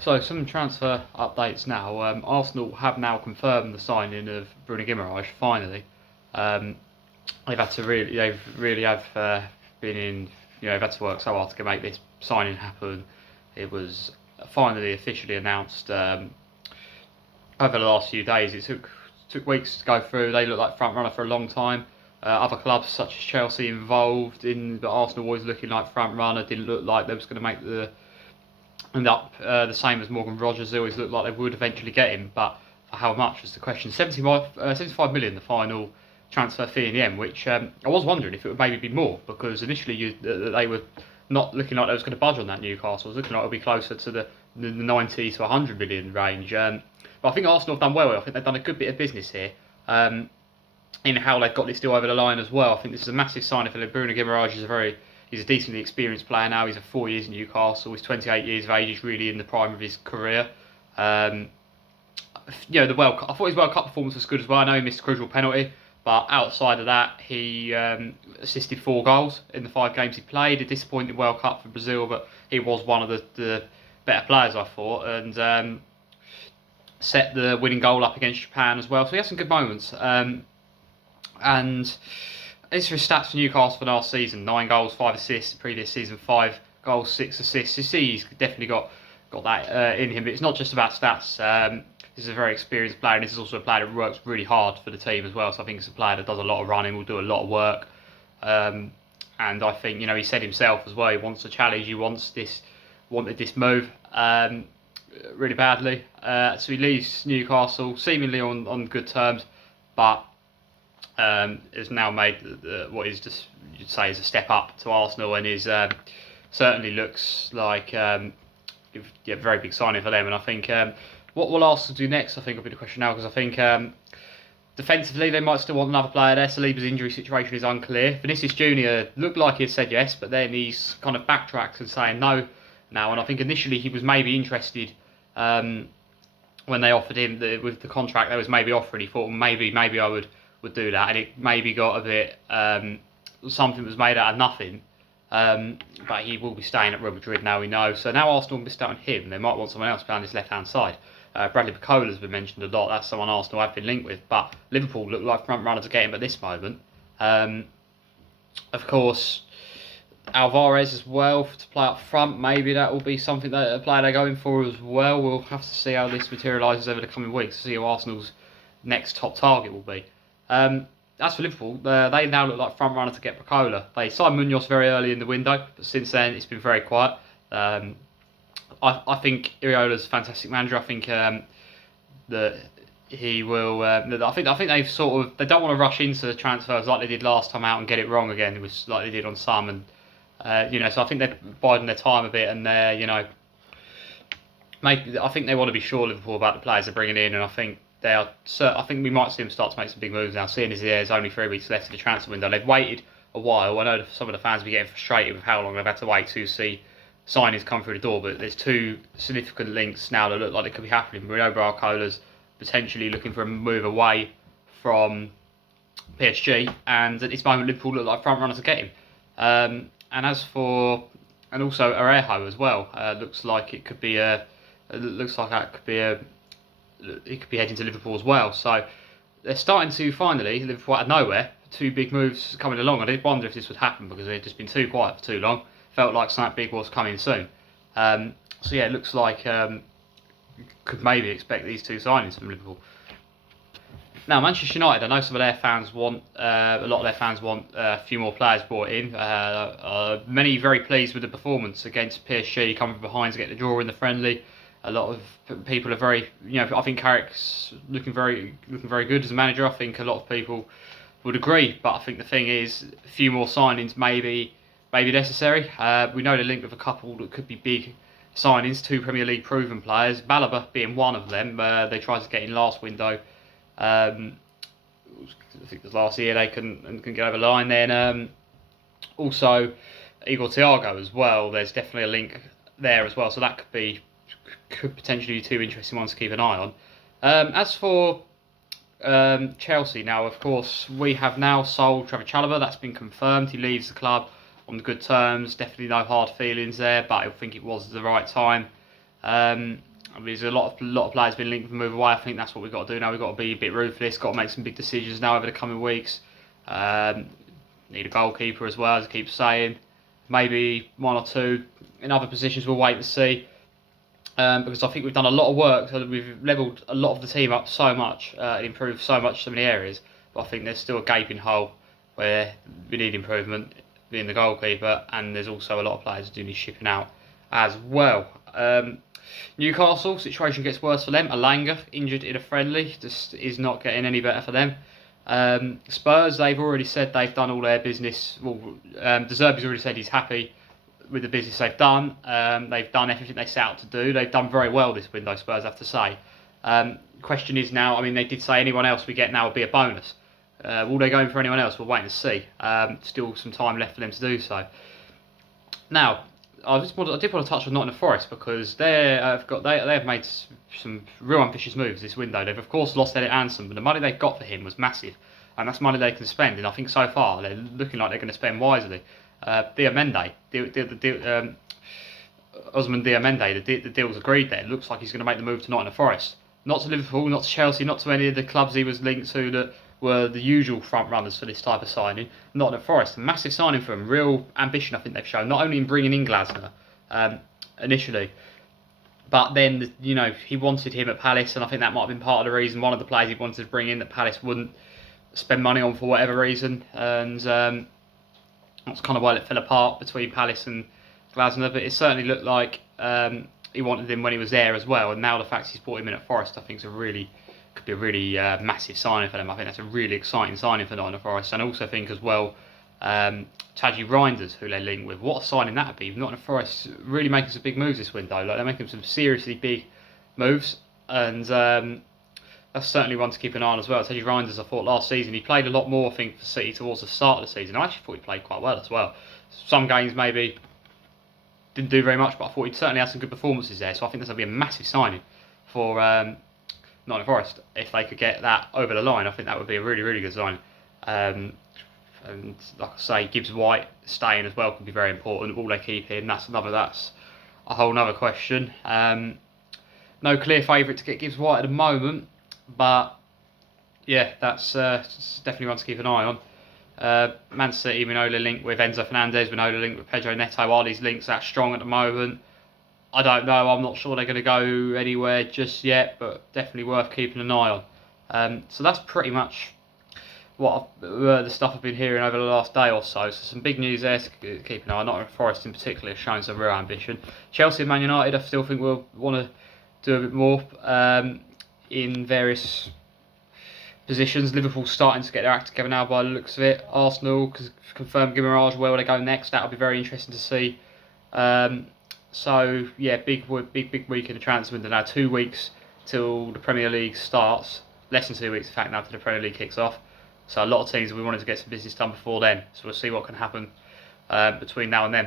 So some transfer updates now. Arsenal have now confirmed the signing of Bruno Guimaraes. Finally, um, they've really have been in. They've had to work so hard to make this signing happen. It was finally officially announced over the last few days. It took weeks to go through. They looked like front runner for a long time. Other clubs such as Chelsea involved in, but Arsenal always looking like front runner. Didn't look like they was going to make the end up the same as Morgan Rogers. They always looked like they would eventually get him, but how much was the question. 75 million, the final transfer fee in the end, which I was wondering if it would maybe be more, because initially they were not looking like they was going to budge on that Newcastle. It was looking like it would be closer to the 90 to 100 million range. But I think Arsenal have done well. I think they've done a good bit of business here. In how they've got this deal over the line as well. I think this is a massive signing for them. Bruno Guimaraes is he's a decently experienced player now. He's had 4 years in Newcastle. He's 28 years of age. He's really in the prime of his career. The World Cup, I thought his World Cup performance was good as well. I know he missed a crucial penalty, but outside of that, he assisted 4 goals in the 5 games he played. A disappointing World Cup for Brazil, but he was one of the better players, I thought, and set the winning goal up against Japan as well. So he had some good moments. And as for his stats for Newcastle for last season, 9 goals, 5 assists. The previous season, 5 goals, 6 assists. You see, he's definitely got that in him. But it's not just about stats. He's a very experienced player, and this is also a player that works really hard for the team as well. So I think it's a player that does a lot of running, will do a lot of work. And I think he said himself as well. He wants a challenge. He wanted this move really badly. So he leaves Newcastle seemingly on good terms, but has now made what is just you'd say is a step up to Arsenal, and is certainly looks like very big signing for them. And I think what will Arsenal do next, I think, will be the question now, because I think defensively they might still want another player there. Saliba's injury situation is unclear. Vinicius Junior looked like he had said yes, but then he's kind of backtracked and saying no now. And I think initially he was maybe interested when they offered him with the contract they was maybe offering. He thought maybe I would do that, and it maybe got a bit something was made out of nothing. But he will be staying at Real Madrid now, we know. So now Arsenal missed out on him. They might want someone else playing this left hand side. Bradley Barcola has been mentioned a lot. That's someone Arsenal have been linked with, but Liverpool look like front runner to get him at this moment. Of course, Alvarez as well to play up front. Maybe that will be something that a player they're going for as well. We'll have to see how this materialises over the coming weeks to see who Arsenal's next top target will be. As for Liverpool, they now look like front runner to get Barcola. They signed Munoz very early in the window, but since then it's been very quiet. I think Iriola's a fantastic manager. I think that he will. I think they've they don't want to rush into transfers like they did last time out and get it wrong again. It was like they did on some, and so I think they're biding their time a bit, and they're I think they want to be sure, Liverpool, about the players they're bringing in, and I think they are. I think we might see them start to make some big moves now, seeing as there's only 3 weeks left of the transfer window. They've waited a while. I know some of the fans will be getting frustrated with how long they've had to wait to see signings come through the door, but there's 2 significant links now that look like they could be happening. Bruno Barcola's potentially looking for a move away from PSG, and at this moment Liverpool look like front runners to get him. And also Arejo as well. Looks like it could be a. Looks like that could be a. It could be heading to Liverpool as well. So they're starting to finally, Liverpool out of nowhere, 2 big moves coming along. I did wonder if this would happen because they'd just been too quiet for too long. Felt like something big was coming soon. So yeah, it looks like could maybe expect these 2 signings from Liverpool. Now Manchester United, I know some of their fans want a lot of their fans want a few more players brought in. Many very pleased with the performance against PSG, coming from behind to get the draw in the friendly. A lot of people are very, I think Carrick's looking very good as a manager. I think a lot of people would agree, but I think the thing is, a few more signings may be necessary. We know they're linked with a couple that could be big signings, 2 Premier League proven players, Balaba being one of them. They tried to get in last window. I think it was last year they couldn't get over the line. Then also Igor Thiago as well. There's definitely a link there as well, so that could potentially be 2 interesting ones to keep an eye on. As for Chelsea, now of course we have now sold Trevor Chalobah. That's been confirmed. He leaves the club on good terms. Definitely no hard feelings there, but I think it was the right time. there's a lot of players been linked with the move away. I think that's what we've got to do now. We've got to be a bit ruthless. Got to make some big decisions now over the coming weeks. Need a goalkeeper as well, as I keep saying. Maybe one or two in other positions. We'll wait and see. Because I think we've done a lot of work, so that we've levelled a lot of the team up so much, and improved so many areas. But I think there's still a gaping hole where we need improvement, being the goalkeeper, and there's also a lot of players who do need shipping out as well. Newcastle, situation gets worse for them. Alanga, injured in a friendly, just is not getting any better for them. Spurs, they've already said they've done all their business. Well, De Zerbi's already said he's happy with the business they've done. They've done everything they set out to do. They've done very well this window, Spurs, I have to say. Question is now, I mean, they did say anyone else we get now will be a bonus. Will they go in for anyone else? We'll wait and see. Still some time left for them to do so. Now, I did want to touch on Nottingham Forest, because they've made some real ambitious moves this window. They've of course lost Elliot Anderson, but the money they got for him was massive, and that's money they can spend. And I think so far they're looking like they're going to spend wisely. Diamande, Osman Diamande, the deal's agreed there. It looks like he's going to make the move to Nottingham Forest. Not to Liverpool, not to Chelsea, not to any of the clubs he was linked to that were the usual front runners for this type of signing. Nottingham Forest, a massive signing for him. Real ambition, I think they've shown, not only in bringing in Glasner initially, but then he wanted him at Palace, and I think that might have been part of the reason. One of the players he wanted to bring in that Palace wouldn't spend money on for whatever reason, and that's kind of why it fell apart between Palace and Glasner. But it certainly looked like he wanted him when he was there as well, and now the fact he's brought him in at Forest, I think could be a really massive signing for them. I think that's a really exciting signing for Nottingham Forest, and I also think as well Tadji Reinders, who they link with. What a signing that would be! Nottingham Forest really making some big moves this window. Like, they're making some seriously big moves, and that's certainly one to keep an eye on as well. Teddy Reinders, I thought last season he played a lot more, I think, for City towards the start of the season. I actually thought he played quite well as well. Some games maybe didn't do very much, but I thought he certainly had some good performances there. So I think that's going to be a massive signing for Nottingham Forest. If they could get that over the line, I think that would be a really, really good signing. And like I say, Gibbs White staying as well could be very important. Will they keep him? That's a whole other question. No clear favourite to get Gibbs White at the moment. But yeah, that's definitely one to keep an eye on. Man City, we know the link with Enzo Fernandez, we know the link with Pedro Neto. Are these links that strong at the moment? I don't know. I'm not sure they're going to go anywhere just yet, but definitely worth keeping an eye on. So that's pretty much what the stuff I've been hearing over the last day or so. So some big news there to keep an eye on. Nottingham Forest in particular has shown some real ambition. Chelsea and Man United, I still think we'll want to do a bit more in various positions. Liverpool's starting to get their act together now by the looks of it. Arsenal confirmed Guimaraes, where will they go next? That'll be very interesting to see. So yeah, big week in the transfer window now. 2 weeks till the Premier League starts. Less than 2 weeks, in fact, now till the Premier League kicks off. So a lot of teams, we wanted to get some business done before then. So we'll see what can happen between now and then.